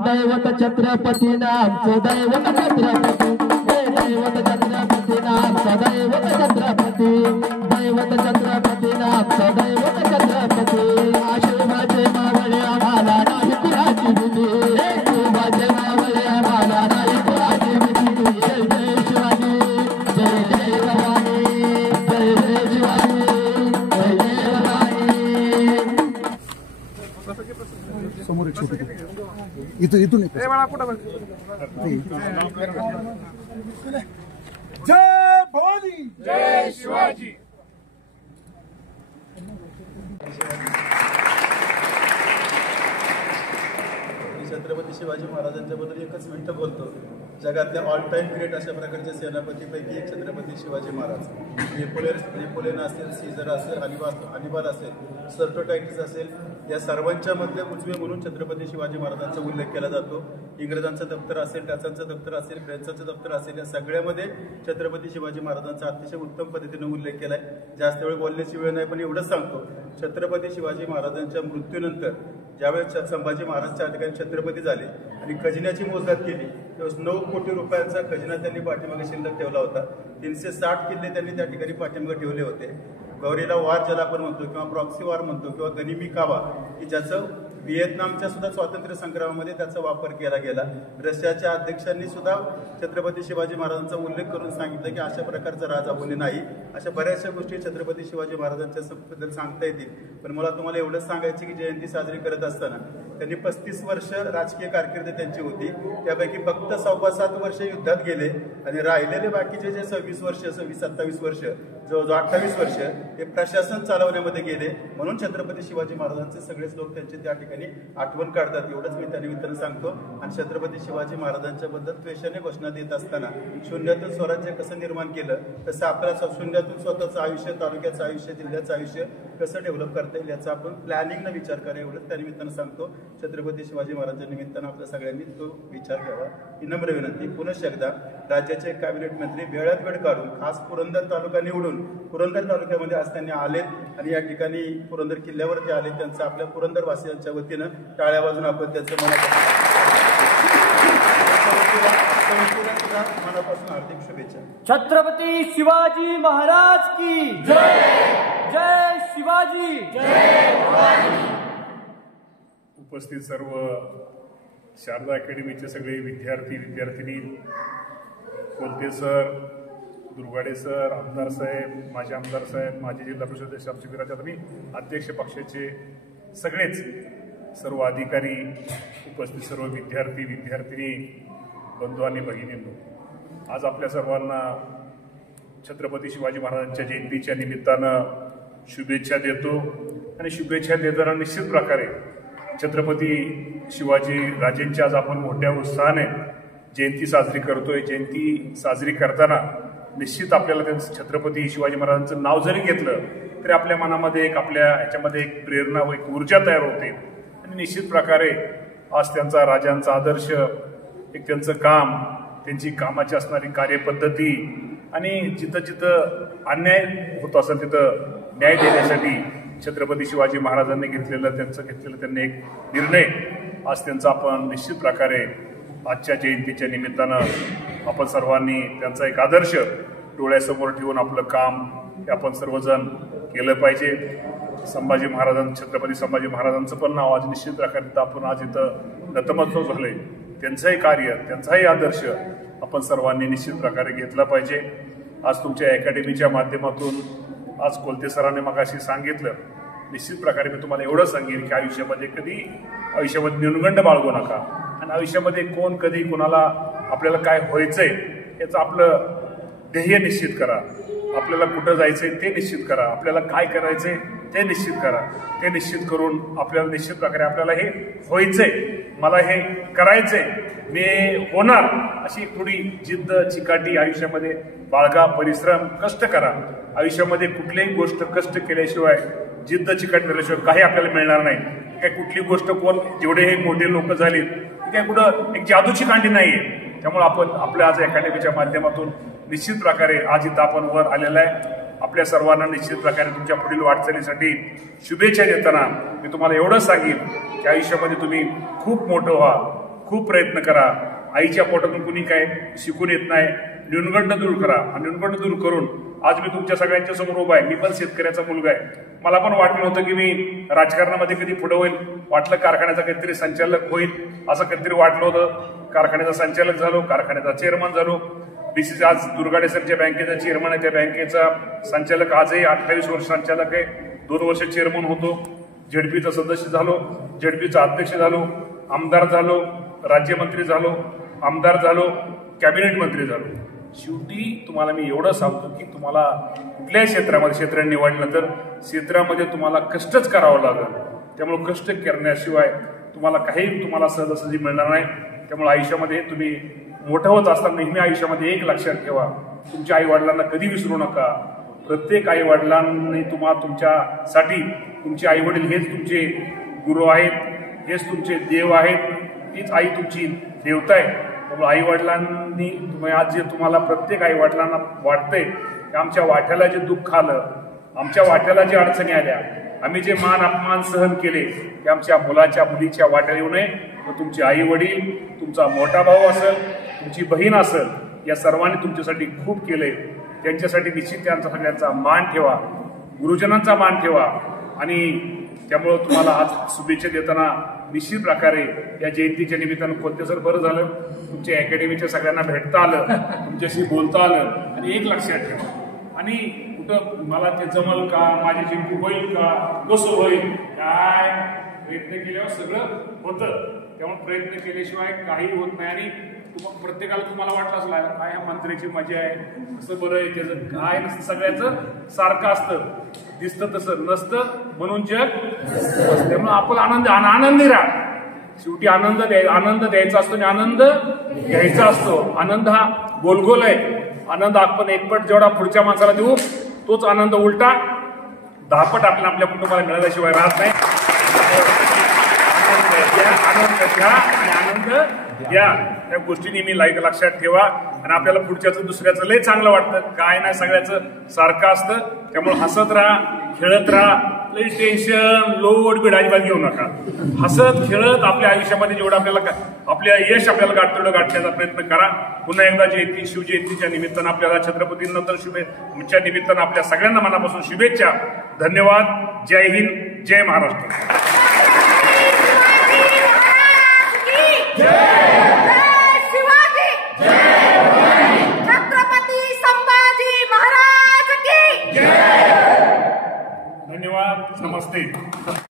दैवत छत्रपती नामचं दैवत छत्रपती दैवत छत्रपती नामचं दैवत छत्रपती दैवत छत्रपती नामचं दैवत छत्रपती शिवाजी मावळे आम्हाला नाही कुणाची भीती शिवाजी मावळे आम्हाला नाही कुणाची भीती जय जय शिवाजी जय जय भवानी जय जय शिवाजी जय जय भवानी समोर एक छोटी इथून जय भवानी जय शिवाजी. छत्रपती शिवाजी महाराजांच्याबद्दल एकच मिनिट बोलतो. जगातल्या ऑल टाईम ग्रेट अशा प्रकारच्या सेनापतीपैकी एक छत्रपती शिवाजी महाराज. नेपोलियन असेल, सीझर असेल, हनिबाल असेल, सर्टोटायटिस असेल, या सर्वांच्या मध्ये उजवे म्हणून छत्रपती शिवाजी महाराजांचा उल्लेख केला जातो. इंग्रजांचं दप्तर असेल, टाचांचं दप्तर असेल, फ्रेंचांचं दप्तर असेल, या सगळ्यामध्ये छत्रपती शिवाजी महाराजांचा अतिशय उत्तम पद्धतीने उल्लेख केला आहे. जास्त वेळ बोलण्याची वेळ नाही, पण एवढंच सांगतो. छत्रपती शिवाजी महाराजांच्या मृत्यूनंतर ज्यावेळेस संभाजी महाराज त्या ठिकाणी छत्रपती झाले आणि खजिन्याची मोजदाद केली त्यावेळेस 9 कोटी रुपयांचा खजिना त्यांनी पाठीमागे शिल्लक ठेवला होता. 360 किल्ले त्यांनी त्या ठिकाणी पाठीमागे ठेवले होते. गौरीला वार ज्याला आपण म्हणतो किंवा प्रॉक्सी वार म्हणतो किंवा गनिमी कावा, की ज्याचं व्हिएतनामच्या सुद्धा स्वातंत्र्य संग्रामामध्ये त्याचा वापर केला गेला. रशियाच्या अध्यक्षांनी सुद्धा छत्रपती शिवाजी महाराजांचा उल्लेख करून सांगितलं की अशा प्रकारचा राजा होणे नाही. अशा बऱ्याचशा गोष्टी छत्रपती शिवाजी महाराजांच्या बद्दल सांगता येतील. पण मला तुम्हाला एवढंच सांगायची की जयंती साजरी करत असताना त्यांनी 35 वर्ष राजकीय कारकीर्द त्यांची होती. त्यापैकी फक्त 7.25 वर्ष युद्धात गेले आणि राहिलेले बाकीचे जे 26 वर्ष 27 वर्ष जवळजवळ 28 वर्ष हे प्रशासन चालवण्यामध्ये गेले. म्हणून छत्रपती शिवाजी महाराजांचे सगळेच लोक त्यांचे त्या ठिकाणी आठवण काढतात. एवढंच मी त्या निमित्तानं सांगतो. आणि छत्रपती शिवाजी महाराजांच्या बद्दल द्वेषाने घोषणा देत असताना शून्यातून स्वराज्य कसं निर्माण केलं, तसं आपल्या शून्यातून स्वतःचं आयुष्य, तालुक्याचं आयुष्य, जिल्ह्याचं आयुष्य कसं डेव्हलप करता येईल याचा आपण प्लॅनिंगनं विचार करा. एवढंच त्या निमित्तानं सांगतो. छत्रपती शिवाजी महाराजांच्या निमित्तानं आपल्या सगळ्यांनी तो विचार घ्यावा ही नम्र विनंती. पुनश्च एकदा राज्याचे कॅबिनेट मंत्री वेळात वेळ काढून खास पुरंदर तालुका निवडून पुरंदर तालुक्यामध्ये आज त्यांनी आलेत आणि या ठिकाणी पुरंदर किल्ल्यावरती आले. त्यांचं आपल्या पुरंदर वासियांच्या वतीनं टाळ्या वाजून आपण त्यांचं मनापासून हार्दिक शुभेच्छा. छत्रपती शिवाजी महाराज की जय. जय शिवाजी जय भवानी. उपस्थित सर्व शारदा अकॅडमीचे सगळे विद्यार्थी विद्यार्थिनी, कोलते सर, दुर्गाडे सर, आमदार साहेब, माजी आमदार साहेब, माजी जिल्हा परिषद शासकीय अध्यक्ष पक्षाचे सगळेच सर्व अधिकारी, उपस्थित सर्व विद्यार्थी विद्यार्थिनी, बंधू आणि भगिनींनो, आज आपल्या सर्वांना छत्रपती शिवाजी महाराजांच्या जयंतीच्या निमित्तानं शुभेच्छा देतो. आणि शुभेच्छा देताना निश्चित प्रकारे छत्रपती शिवाजी राजेंची आज आपण मोठ्या उत्साहाने जयंती साजरी करतोय. जयंती साजरी करताना निश्चित आपल्याला त्यांचं छत्रपती शिवाजी महाराजांचं नाव जरी घेतलं तरी आपल्या मनामध्ये एक आपल्या ह्याच्यामध्ये एक प्रेरणा व एक ऊर्जा तयार होते. आणि निश्चित प्रकारे आज त्यांचा राजांचा आदर्श, एक त्यांचं काम, त्यांची कामाची असणारी कार्यपद्धती आणि जिथं जिथं अन्याय होत असेल तिथं न्याय देण्यासाठी छत्रपती शिवाजी महाराजांनी घेतलेलं त्यांनी एक निर्णय, आज त्यांचा आपण निश्चित प्रकारे आजच्या जयंतीच्या निमित्तानं आपण सर्वांनी त्यांचा एक आदर्श डोळ्यासमोर ठेवून आपलं काम हे आपण सर्वजण केलं पाहिजे. छत्रपती संभाजी महाराजांचं पण नाव आज निश्चित प्रकारे आपण आज इथं नतमस्तक झालंय. त्यांचंही कार्य, त्यांचाही आदर्श आपण सर्वांनी निश्चित प्रकारे घेतला पाहिजे. आज तुमच्या अकॅडमीच्या माध्यमातून आज कोलते सरांनी मगाशी सांगितलं, निश्चित प्रकारे मी तुम्हाला एवढं सांगेन की आयुष्यामध्ये न्यूनगंड बाळगू नका. आणि आयुष्यामध्ये कोण कधी कोणाला आपल्याला काय व्हायचंय याचं आपलं ध्येय निश्चित करा. आपल्याला कुठं जायचंय ते निश्चित करा. आपल्याला काय करायचंय ते निश्चित करा. ते निश्चित करून आपल्याला निश्चित प्रकारे आपल्याला हे व्हायचंय, मला हे करायचंय, मी होणार, अशी थोडी जिद्द चिकाटी आयुष्यामध्ये बाळगा, परिश्रम, कष्ट करा. आयुष्यामध्ये कुठलीही गोष्ट कष्ट केल्याशिवाय, जिद्द चिकाटी केल्याशिवाय काही आपल्याला मिळणार नाही. काय कुठली गोष्ट कोण जेवढे हे मोठे लोक झालेत ती काय कुठं एक जादूची कांडी नाहीये. त्यामुळे आपण आपल्या आज अकॅडमीच्या माध्यमातून निश्चित प्रकारे आज इथं आपण वर आलेला आहे. आपल्या सर्वांना निश्चित प्रकारे तुमच्या पुढील वाटचालीसाठी शुभेच्छा देताना मी तुम्हाला एवढंच सांगेन की आयुष्यामध्ये तुम्ही खूप मोठं व्हा, खूप प्रयत्न करा. आईच्या पोटातून कुणी काय शिकून येत नाही. न्यूनगंड दूर करा आणि न्यूनगंड दूर करून आज मी तुमच्या सगळ्यांच्या समोर उभा आहे. मी पण शेतकऱ्याचा मुलगा आहे. मला पण वाटलं होतं की मी राजकारणामध्ये कधी पुढे होईल, वाटलं कारखान्याचा काहीतरी संचालक होईल, असं काहीतरी वाटलं होतं. कारखान्याचा संचालक झालो, कारखान्याचा चेअरमन झालो. बीसीसी आज दुर्गाडे सरच्या बँकेचा चेअरमन आहे, त्या बँकेचा संचालक आजही 28 वर्ष संचालक आहे. 2 वर्ष चेअरमन होतो. झेडपीचा सदस्य झालो, झेडपीचा अध्यक्ष झालो, आमदार झालो, राज्यमंत्री झालो, आमदार झालो, कॅबिनेट मंत्री झालो. शेवटी तुम्हाला मी एवढं सांगतो की तुम्हाला कुठल्याही क्षेत्र निवडल्यानंतर क्षेत्रामध्ये तुम्हाला कष्टच करावं लागेल. त्यामुळे कष्ट करण्याशिवाय तुम्हाला काही तुम्हाला सहजासहजी मिळणार नाही. त्यामुळे आयुष्यामध्ये तुम्ही मोठं होत असताना नेहमी आयुष्यामध्ये एक लक्षात ठेवा, तुमच्या आई वडिलांना कधी विसरू नका. प्रत्येक आई वडिलांनी तुमच्यासाठी तुमचे आई वडील हेच तुमचे गुरु आहेत, हेच तुमचे देव आहेत, तीच आई तुमची देवता आहे. त्यामुळे आई वडिलांनी तुम्ही आज जे तुम्हाला प्रत्येक आई वडिलांना वाटतंय की आमच्या वाट्याला जे दुःख आलं, आमच्या वाट्याला जे अडचणी आल्या, आम्ही जे मान अपमान सहन केले ते आमच्या मुलाच्या मुलीच्या वाट्याला येऊ नये. तर तुमचे आई वडील, तुमचा मोठा भाऊ असेल, तुमची बहीण असेल, या सर्वांनी तुमच्यासाठी खूप केले. त्यांच्यासाठी निश्चित त्यांचा सगळ्यांचा मान ठेवा, गुरुजनांचा मान ठेवा. आणि त्यामुळं तुम्हाला आज शुभेच्छा देताना निश्चित प्रकारे या जयंतीच्या निमित्तानं कोणते सर बरं झालं, तुमच्या अकॅडमीच्या सगळ्यांना भेटता आलं, तुमच्याशी बोलता आलं. आणि एक लक्षात ठेवा, आणि कुठं मला ते जमल का, माझी जिंकू होईल का, कसं होईल, काय प्रयत्न केल्यावर सगळं होतं. त्यामुळे प्रयत्न केल्याशिवाय काही होत नाही. आणि प्रत्येकाला तुम्हाला वाटलं असलं काय ह्या मंत्र्याची मजा आहे, कसं बरं आहे, त्याचं काय नसतं, सगळ्याचं सारखं असतं, दिसतं तसं नसतं, म्हणून जग. त्यामुळे आपण आनंदी राहा. शेवटी आनंद द्यायचा असतो आणि आनंद घ्यायचा असतो. आनंद हा गोलगोल आहे. आनंद आपण एकपट जेवढा पुढच्या माणसाला देऊ तोच आनंद उलटा 10 पट आपल्या कुटुंबाला मिळाल्याशिवाय राहत नाही. आनंद घ्या आणि आनंद द्या. त्या गोष्टी नेहमी लक्षात ठेवा. आणि आपल्याला पुढच्याचं दुसऱ्याचं लय चांगलं वाटतं, काय नाही सगळ्याचं सारखं असतं. त्यामुळे हसत राहा, खेळत राहा, लई टेन्शन लोड बीड अजिबात घेऊ नका. हसत खेळत आपल्या आयुष्यामध्ये जेवढं आपल्या यश आपल्याला तेवढं गाठण्याचा प्रयत्न करा. पुन्हा एकदा जयंती शिवजयंतीच्या निमित्तानं आपल्याला छत्रपतींना शुभेच्छा निमित्तानं आपल्या सगळ्यांना मनापासून शुभेच्छा. धन्यवाद. जय हिंद, जय महाराष्ट्र. धन्यवाद. नमस्ते.